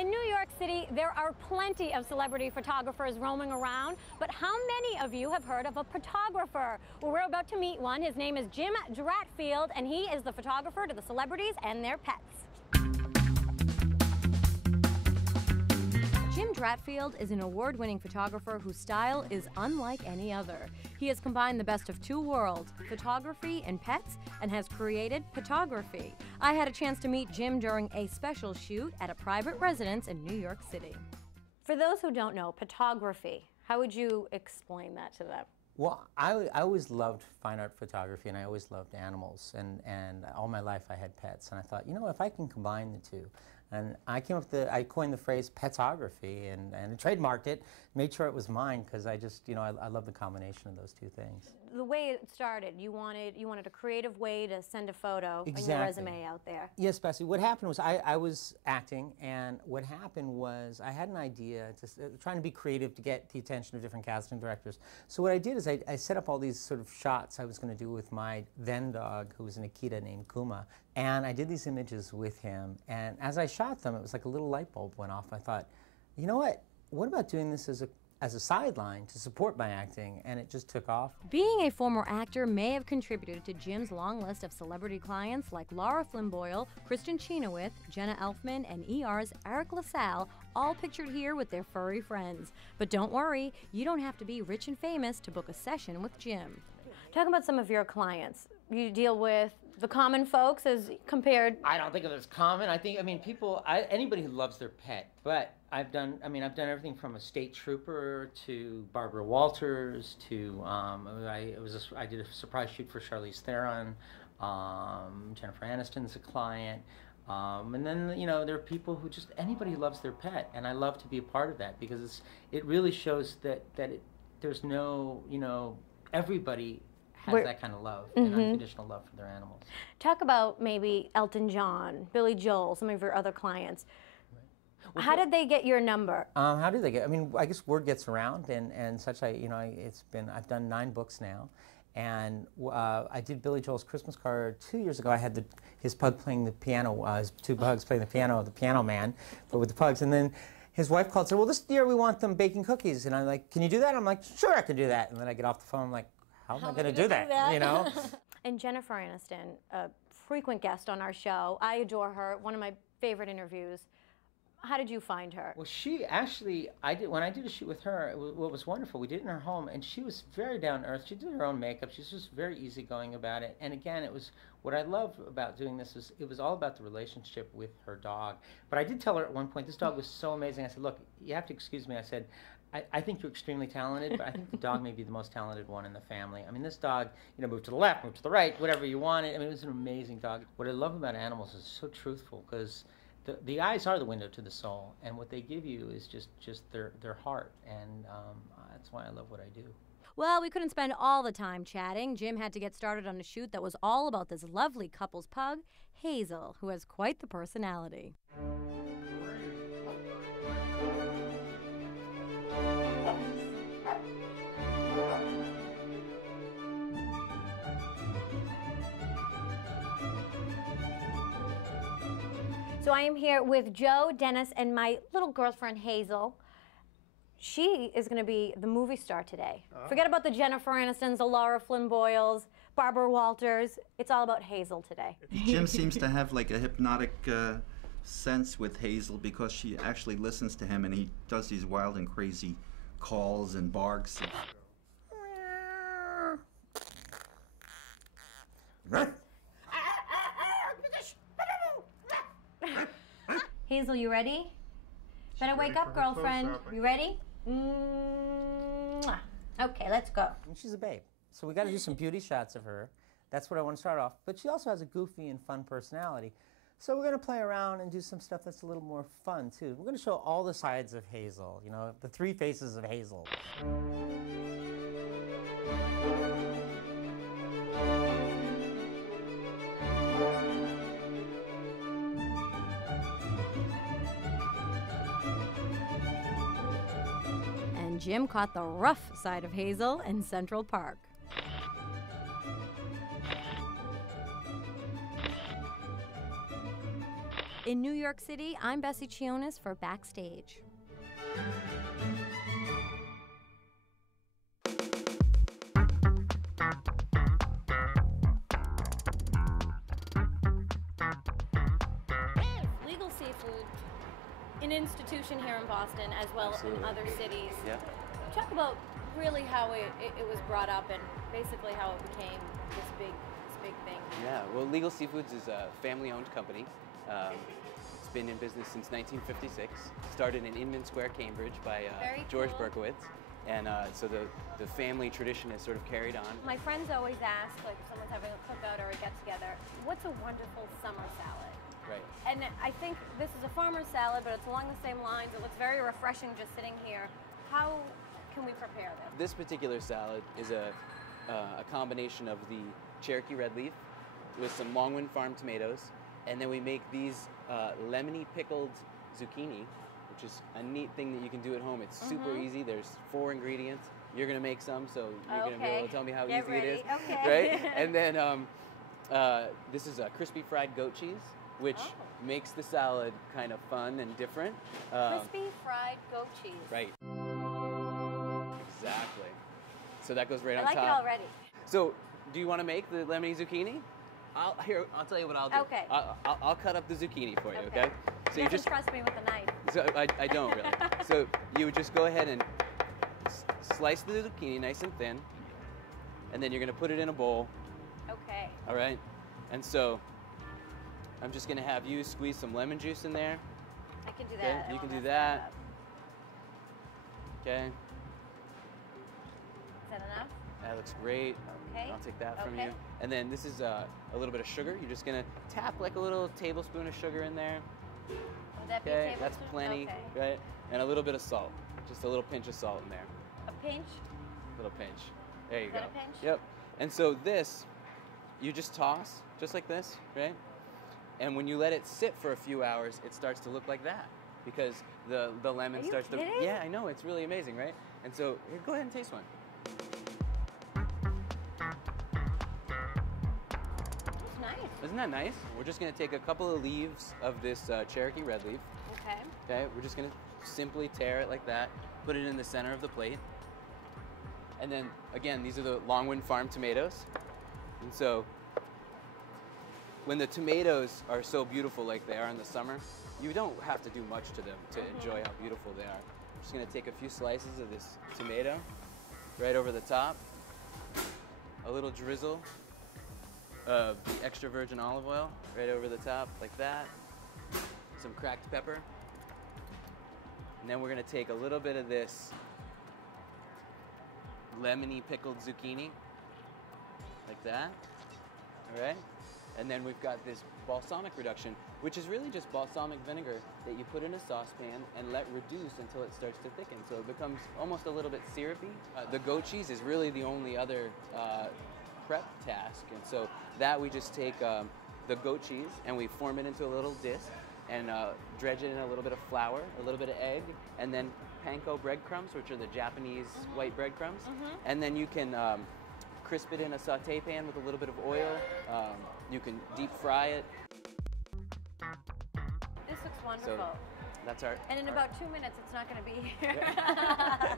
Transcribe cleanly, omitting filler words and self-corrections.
In New York City, there are plenty of celebrity photographers roaming around, but how many of you have heard of a petographer? Well, we're about to meet one. His name is Jim Dratfield, and he is the photographer to the celebrities and their pets. Jim Dratfield is an award-winning photographer whose style is unlike any other. He has combined the best of two worlds, photography and pets, and has created Petography. I had a chance to meet Jim during a special shoot at a private residence in New York City. For those who don't know, Petography, how would you explain that to them? Well, I always loved fine art photography, and I always loved animals, and all my life I had pets, and I thought, you know, if I can combine the two, and I coined the phrase petography and trademarked it, made sure it was mine, because I just, you know, I love the combination of those two things. The way it started, you wanted a creative way to send a photo and your resume out there. Yes, Bessie. What happened was I was acting, and what happened was I had an idea, trying to be creative to get the attention of different casting directors. So what I did is I set up all these sort of shots I was going to do with my then dog, who was an Akita named Kuma, and I did these images with him, and as I shot them, it was like a little light bulb went off. I thought, you know what about doing this as a sideline to support my acting, and it just took off. Being a former actor may have contributed to Jim's long list of celebrity clients like Laura Flynn Boyle, Kristen Chenoweth, Jenna Elfman, and ER's Eric LaSalle, all pictured here with their furry friends. But don't worry, you don't have to be rich and famous to book a session with Jim. Talk about some of your clients. You deal with the common folks as compared. I don't think of it as common. I mean, people, anybody who loves their pet. But I've done everything from a state trooper to Barbara Walters to I did a surprise shoot for Charlize Theron. Jennifer Aniston's a client. And then, you know, there are people who just, anybody who loves their pet, and I love to be a part of that, because it really shows that there's no, you know, everybody has that kind of love and unconditional love for their animals. Talk about maybe Elton John, Billy Joel, some of your other clients. Right. Well, how did they get your number? How did they get? I mean, I guess word gets around, and such. I've done 9 books now, and I did Billy Joel's Christmas card 2 years ago. I had his pug playing the piano, his 2 pugs playing the piano man, but with the pugs, and then his wife called and said, well, this year we want them baking cookies, and I'm like, can you do that? I'm like, sure, I can do that. And then I get off the phone, I'm like, how am I going to do that? You know? And Jennifer Aniston, a frequent guest on our show. I adore her. One of my favorite interviews. How did you find her? Well, she actually, when I did a shoot with her, what was wonderful, we did it in her home, and she was very down to earth. She did her own makeup. She's just very easygoing about it. And again, what I love about doing this is it was all about the relationship with her dog. But I did tell her at one point, this dog was so amazing. I said, look, you have to excuse me. I said, I think you're extremely talented, but I think the dog may be the most talented one in the family. I mean, this dog, you know, moved to the left, moved to the right, whatever you wanted. I mean, it was an amazing dog. What I love about animals is so truthful, because the eyes are the window to the soul, and what they give you is just their heart, and that's why I love what I do. Well, we couldn't spend all the time chatting. Jim had to get started on a shoot that was all about this lovely couple's pug, Hazel, who has quite the personality. So I am here with Joe, Dennis, and my little girlfriend, Hazel. She is going to be the movie star today. Forget about the Jennifer Anistons, the Laura Flynn Boyles, Barbara Walters. It's all about Hazel today. Jim seems to have like a hypnotic sense with Hazel, because she actually listens to him, and he does these wild and crazy calls and barks. Hazel, you ready? Better wake up, girlfriend. You ready? Okay, let's go. And she's a babe, so we got to do some beauty shots of her. That's what I want to start off. But she also has a goofy and fun personality. So we're going to play around and do some stuff that's a little more fun, too. We're going to show all the sides of Hazel, you know, the 3 faces of Hazel. Jim caught the rough side of Hazel in Central Park. In New York City, I'm Bessie Chionis for Backstage. Legal seafood, an institution here in Boston as well as in other cities. Yeah. Talk about really how it was brought up and basically how it became this big thing. Yeah, well, Legal Seafoods is a family-owned company. It's been in business since 1956. Started in Inman Square, Cambridge by George cool. Berkowitz. And so the family tradition has sort of carried on. My friends always ask, like if someone's having a cookout or a get-together, what's a wonderful summer salad? Right. And I think this is a farmer's salad, but it's along the same lines. It looks very refreshing just sitting here. How can we prepare this? This particular salad is a combination of the Cherokee red leaf with some Longwood Farm tomatoes, and then we make these lemony pickled zucchini, which is a neat thing that you can do at home. It's super easy. There's 4 ingredients. You're gonna make some, so you're gonna be able to tell me how Get easy ready. it is, Okay. right? And then this is a crispy fried goat cheese, which makes the salad kind of fun and different. Crispy fried goat cheese. Right. Exactly. So that goes right on I like top. it already. So, do you want to make the lemony zucchini? I'll tell you what I'll do. Okay. I'll cut up the zucchini for you. Okay. So He you doesn't just trust me with the knife. so I don't really. So you would just go ahead and slice the zucchini nice and thin, and then you're gonna put it in a bowl. Okay. All right. And so I'm just gonna have you squeeze some lemon juice in there. I can do Okay. that. I You won't can do mess that. up. Okay. Is that enough? That looks great. Okay. I'll take that from Okay. you. And then this is a little bit of sugar. You're just gonna tap like a little tablespoon of sugar in there. Would that be a Okay, that's tablespoon? plenty, Okay. right? And a little bit of salt, just a little pinch of salt in there. A pinch? Little pinch. There you Is go. that a pinch? Yep. And so this, you just toss, just like this, right? And when you let it sit for a few hours, it starts to look like that because the lemon Are you starts kidding? to. Yeah, I know. It's really amazing, right? And so here, go ahead and taste one. It's nice. Isn't that nice? We're just gonna take a couple of leaves of this Cherokee red leaf. Okay. Okay, we're just gonna simply tear it like that, put it in the center of the plate. And then, again, these are the Longwood Farm tomatoes. And so, when the tomatoes are so beautiful like they are in the summer, you don't have to do much to them to enjoy how beautiful they are. I'm just gonna take a few slices of this tomato right over the top, a little drizzle of the extra virgin olive oil right over the top like that, some cracked pepper, and then we're gonna take a little bit of this lemony pickled zucchini, like that, all right? And then we've got this balsamic reduction, which is really just balsamic vinegar that you put in a saucepan and let reduce until it starts to thicken. So it becomes almost a little bit syrupy. The goat cheese is really the only other prep task. And so that we just take the goat cheese and we form it into a little disc and dredge it in a little bit of flour, a little bit of egg, and then panko breadcrumbs, which are the Japanese white breadcrumbs. And then you can crisp it in a saute pan with a little bit of oil. You can deep fry it. This looks wonderful. So that's our. And in our- about 2 minutes, it's not going to be here.